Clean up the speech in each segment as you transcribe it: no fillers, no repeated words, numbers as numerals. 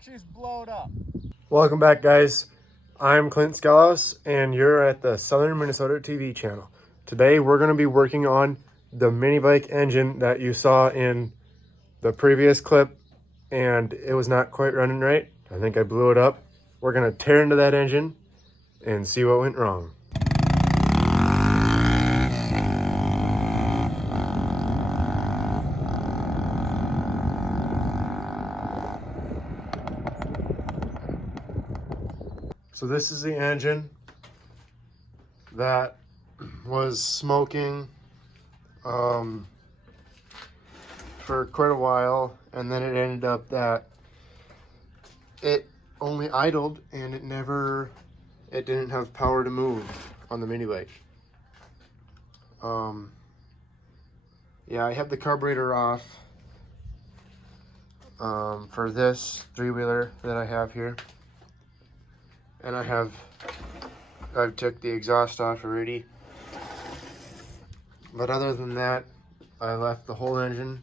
she's blowed up. Welcome back, guys. I'm Clint Scalos, and you're at the Southern Minnesota TV channel. Today, we're going to be working on the mini bike engine that you saw in the previous clip, and it was not quite running right. I think I blew it up. We're going to tear into that engine and see what went wrong. So this is the engine that was smoking for quite a while, and then it ended up that it only idled and it didn't have power to move on the mini bike. Yeah, I have the carburetor off for this three-wheeler that I have here. And I've took the exhaust off already. But other than that, I left the whole engine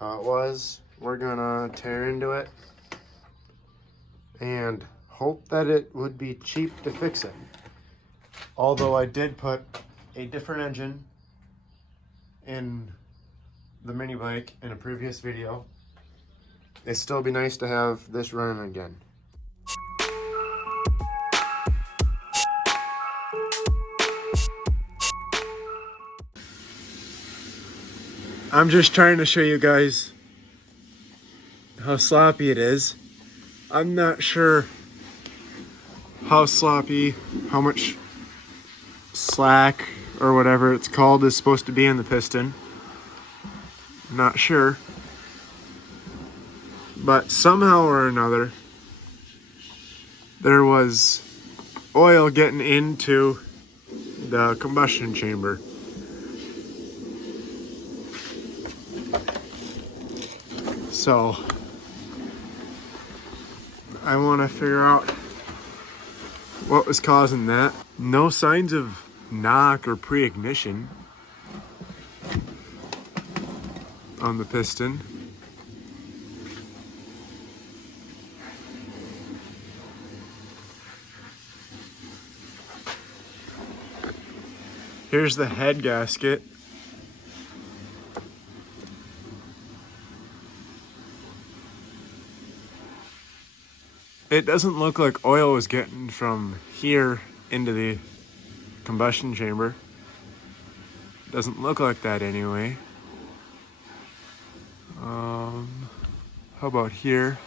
how it was. We're gonna tear into it and hope that it would be cheap to fix it. Although I did put a different engine in the mini bike in a previous video, it'd still be nice to have this running again. I'm just trying to show you guys how sloppy it is. I'm not sure how sloppy, how much slack or whatever it's called is supposed to be in the piston. Not sure. But somehow or another, there was oil getting into the combustion chamber. So I want to figure out what was causing that. No signs of knock or pre-ignition on the piston. Here's the head gasket. It doesn't look like oil was getting from here into the combustion chamber. Doesn't look like that anyway. How about here?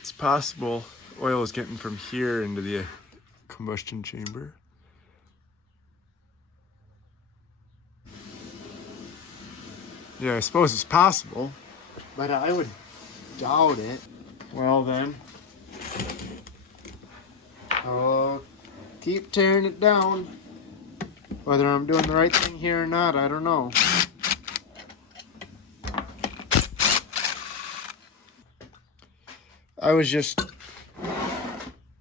It's possible oil is getting from here into the combustion chamber. Yeah, I suppose it's possible, but I would doubt it. Well then, I'll keep tearing it down. Whether I'm doing the right thing here or not, I don't know. I was just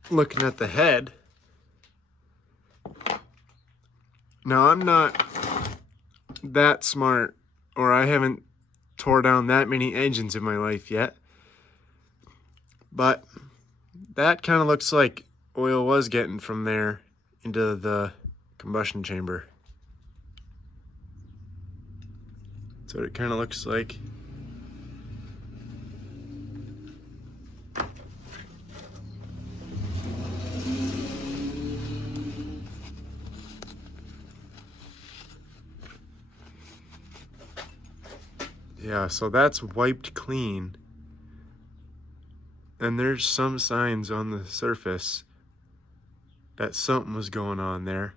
looking at the head. Now, I'm not that smart, or I haven't tore down that many engines in my life yet. But that kind of looks like oil was getting from there into the combustion chamber. That's what it kind of looks like. Yeah, so that's wiped clean. And there's some signs on the surface that something was going on there.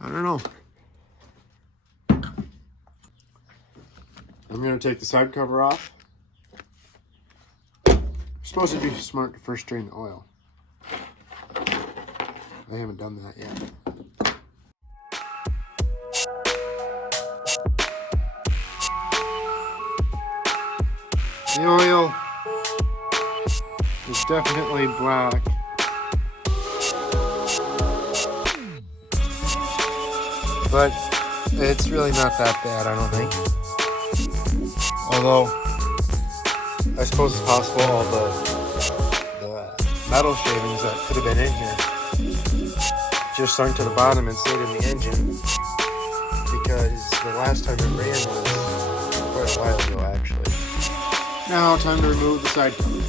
I don't know. I'm gonna take the side cover off. You're supposed to be smart to first drain the oil. I haven't done that yet. The oil is definitely black. but it's really not that bad, I don't think. Although, I suppose it's possible all the metal shavings that could have been in here just sunk to the bottom and stayed in the engine, because the last time it ran was quite a while ago, actually. Now, time to remove the side cover.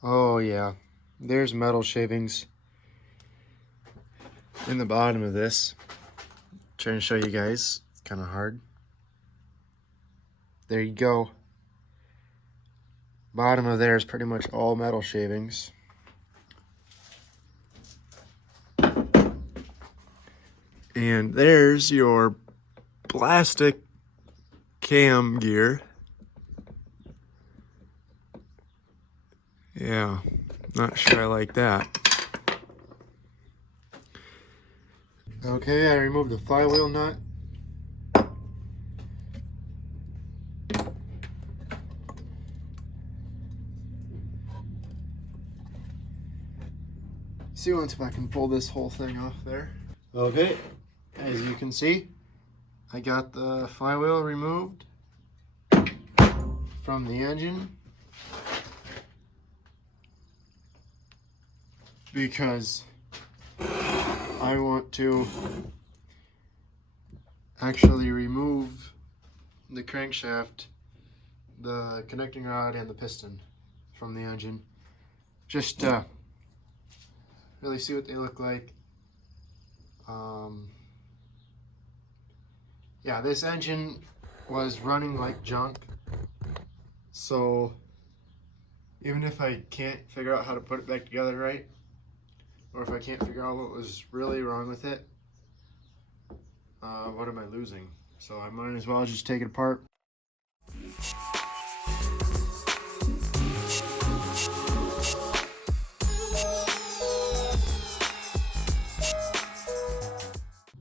Oh yeah, there's metal shavings in the bottom of this. Trying to show you guys, it's kind of hard. There you go. Bottom of there is pretty much all metal shavings. And there's your plastic cam gear. Yeah, not sure I like that. Okay, I removed the flywheel nut. See once if I can pull this whole thing off there. Okay, as you can see, I got the flywheel removed from the engine because I want to actually remove the crankshaft, the connecting rod, and the piston from the engine. Just really see what they look like. Yeah, this engine was running like junk, so even if I can't figure out how to put it back together right, or if I can't figure out what was really wrong with it, what am I losing? So I might as well just take it apart.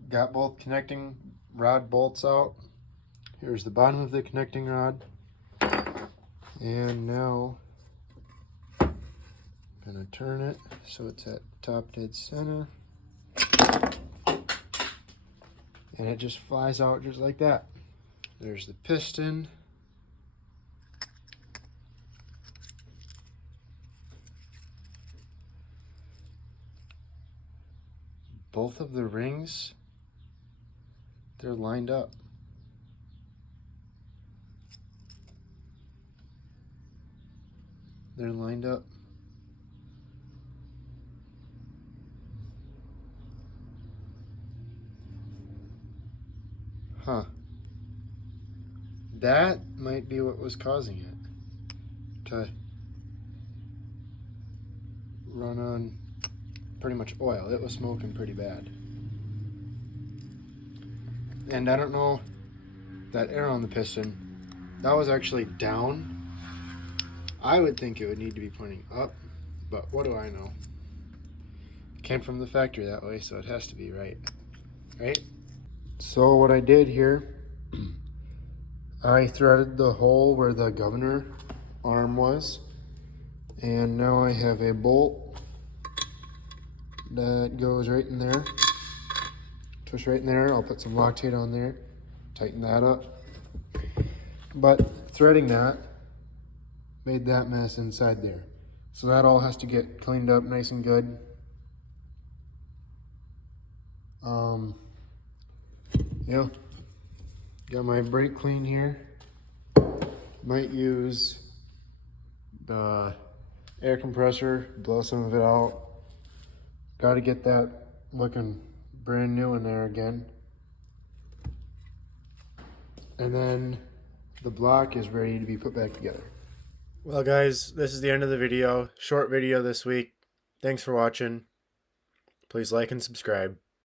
Got both connecting rod bolts out. Here's the bottom of the connecting rod. And now I'm gonna turn it so it's at top dead center. And it just flies out just like that. There's the piston. Both of the rings, they're lined up. They're lined up. Huh. That might be what was causing it to run on pretty much oil. It was smoking pretty bad. And I don't know, that air on the piston, that was actually down. I would think it would need to be pointing up, but what do I know? It came from the factory that way, so it has to be right. Right? So what I did here, I threaded the hole where the governor arm was, and now I have a bolt that goes right in there. Twist right in there. I'll put some Loctite on there, tighten that up. But threading that made that mess inside there. So that all has to get cleaned up nice and good. Yeah, got my brake clean here. Might use the air compressor, blow some of it out. Got to get that looking brand new in there again. And then the block is ready to be put back together. Well guys, this is the end of the video. Short video this week. Thanks for watching. Please like and subscribe.